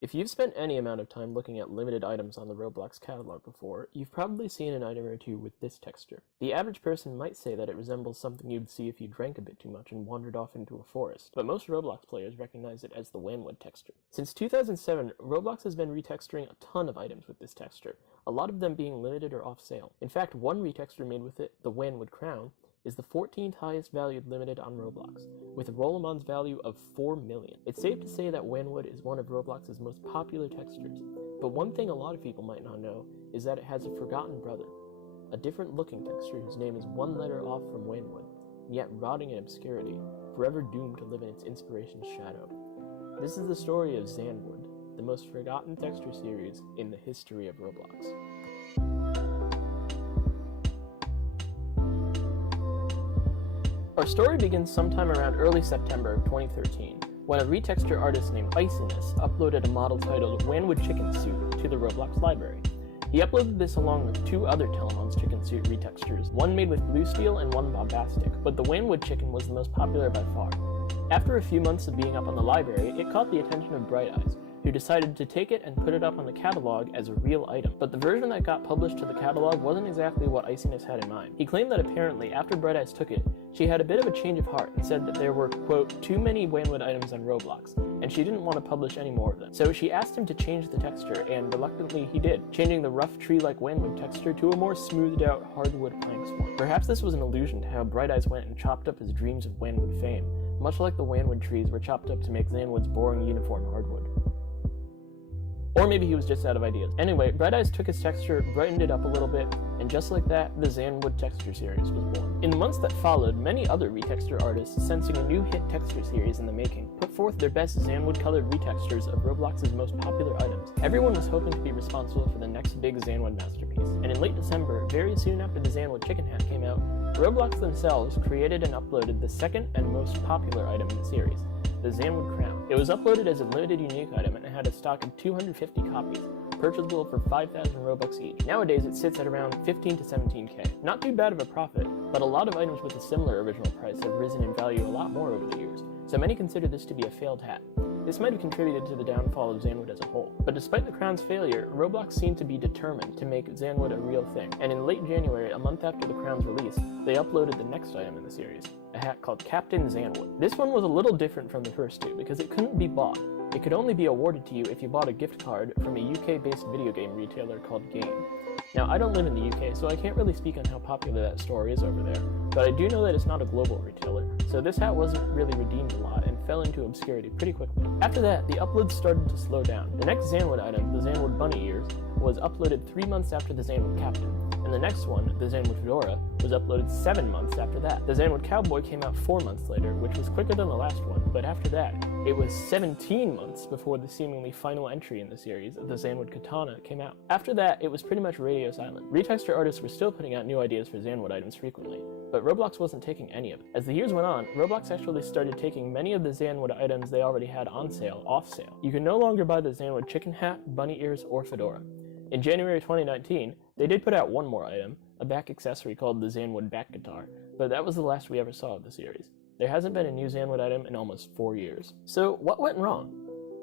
If you've spent any amount of time looking at limited items on the Roblox catalog before, you've probably seen an item or two with this texture. The average person might say that it resembles something you'd see if you drank a bit too much and wandered off into a forest, but most Roblox players recognize it as the XANWOOD texture. Since 2007, Roblox has been retexturing a ton of items with this texture, a lot of them being limited or off sale. In fact, one retexture made with it, the XANWOOD crown, is the 14th highest valued limited on Roblox, with a Rollamon's value of 4 million. It's safe to say that XANWOOD is one of Roblox's most popular textures, but one thing a lot of people might not know is that it has a forgotten brother, a different looking texture whose name is one letter off from XANWOOD, yet rotting in obscurity, forever doomed to live in its inspiration's shadow. This is the story of XANWOOD, the most forgotten texture series in the history of Roblox. Our story begins sometime around early September of 2013, when a retexture artist named Iciness uploaded a model titled XANWOOD Chicken Suit to the Roblox library. He uploaded this along with two other Telemon's chicken suit retextures, one made with blue steel and one bombastic, but the XANWOOD chicken was the most popular by far. After a few months of being up on the library, it caught the attention of Bright Eyes, who decided to take it and put it up on the catalog as a real item. But the version that got published to the catalog wasn't exactly what Iciness had in mind. He claimed that apparently, after Bright Eyes took it, she had a bit of a change of heart and said that there were, quote, too many XANWOOD items on Roblox, and she didn't want to publish any more of them. So she asked him to change the texture, and reluctantly he did, changing the rough tree-like XANWOOD texture to a more smoothed-out hardwood planks form. Perhaps this was an allusion to how Bright Eyes went and chopped up his dreams of XANWOOD fame, much like the XANWOOD trees were chopped up to make XANWOOD's boring uniform hardwood. Or maybe he was just out of ideas. Anyway, Bright Eyes took his texture, brightened it up a little bit, and just like that, the XANWOOD texture series was born. In the months that followed, many other retexture artists, sensing a new hit texture series in the making, put forth their best XANWOOD-colored retextures of Roblox's most popular items. Everyone was hoping to be responsible for the next big XANWOOD masterpiece, and in late December, very soon after the XANWOOD chicken hat came out, Roblox themselves created and uploaded the second and most popular item in the series, the XANWOOD crown. It was uploaded as a limited unique item and it had a stock of 250 copies, purchasable for 5,000 Robux each. Nowadays it sits at around 15 to 17k. Not too bad of a profit, but a lot of items with a similar original price have risen in value a lot more over the years, so many consider this to be a failed hat. This might have contributed to the downfall of XANWOOD as a whole. But despite the crown's failure, Roblox seemed to be determined to make XANWOOD a real thing, and in late January, a month after the crown's release, they uploaded the next item in the series, a hat called Captain XANWOOD. This one was a little different from the first two because it couldn't be bought. It could only be awarded to you if you bought a gift card from a UK-based video game retailer called Game. Now, I don't live in the UK, so I can't really speak on how popular that store is over there, but I do know that it's not a global retailer, so this hat wasn't really redeemed a lot and fell into obscurity pretty quickly. After that, the uploads started to slow down. The next XANWOOD item, the XANWOOD bunny ears, was uploaded 3 months after the XANWOOD captain, and the next one, the XANWOOD fedora, was uploaded 7 months after that. The XANWOOD cowboy came out 4 months later, which was quicker than the last one, but after that, it was 17 months before the seemingly final entry in the series, the XANWOOD katana, came out. After that, it was pretty much radio silent. Retexture artists were still putting out new ideas for XANWOOD items frequently, but Roblox wasn't taking any of it. As the years went on, Roblox actually started taking many of the XANWOOD items they already had on sale off sale. You can no longer buy the XANWOOD chicken hat, bunny ears, or fedora. In January 2019, they did put out one more item, a back accessory called the XANWOOD back guitar, but that was the last we ever saw of the series. There hasn't been a new XANWOOD item in almost 4 years. So what went wrong?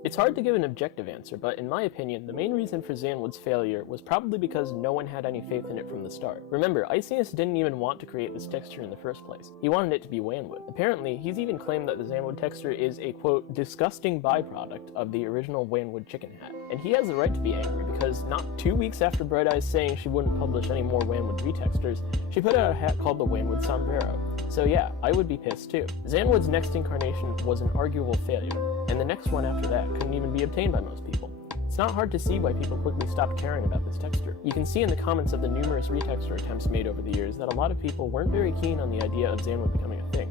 It's hard to give an objective answer, but in my opinion, the main reason for XANWOOD's failure was probably because no one had any faith in it from the start. Remember, Iciness didn't even want to create this texture in the first place. He wanted it to be XANWOOD. Apparently, he's even claimed that the XANWOOD texture is a, quote, disgusting byproduct of the original XANWOOD chicken hat. And he has the right to be angry because not 2 weeks after Bright Eyes saying she wouldn't publish any more XANWOOD retextures, she put out a hat called the XANWOOD sombrero. So yeah, I would be pissed too. XANWOOD's next incarnation was an arguable failure, and the next one after that couldn't even be obtained by most people. It's not hard to see why people quickly stopped caring about this texture. You can see in the comments of the numerous retexture attempts made over the years that a lot of people weren't very keen on the idea of XANWOOD becoming a thing.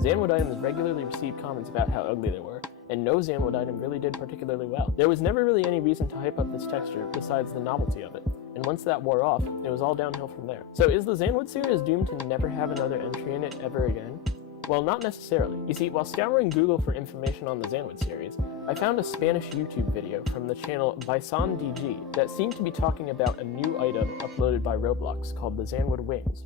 XANWOOD items regularly received comments about how ugly they were, and no XANWOOD item really did particularly well. There was never really any reason to hype up this texture besides the novelty of it, and once that wore off, it was all downhill from there. So is the XANWOOD series doomed to never have another entry in it ever again? Well, not necessarily. You see, while scouring Google for information on the XANWOOD series, I found a Spanish YouTube video from the channel BisonDG that seemed to be talking about a new item uploaded by Roblox called the XANWOOD wings.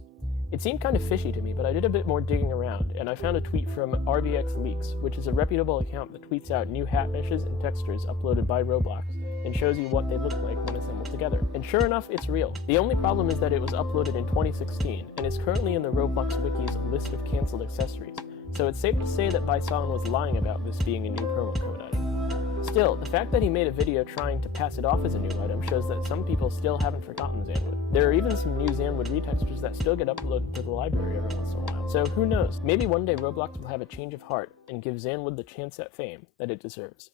It seemed kind of fishy to me, but I did a bit more digging around, and I found a tweet from RBX Leaks, which is a reputable account that tweets out new hat meshes and textures uploaded by Roblox, and shows you what they look like when assembled together. And sure enough, it's real. The only problem is that it was uploaded in 2016, and is currently in the Roblox Wiki's list of cancelled accessories, so it's safe to say that Bison was lying about this being a new promo code item. Still, the fact that he made a video trying to pass it off as a new item shows that some people still haven't forgotten XANWOOD. There are even some new XANWOOD retextures that still get uploaded to the library every once in a while. So who knows, maybe one day Roblox will have a change of heart and give XANWOOD the chance at fame that it deserves.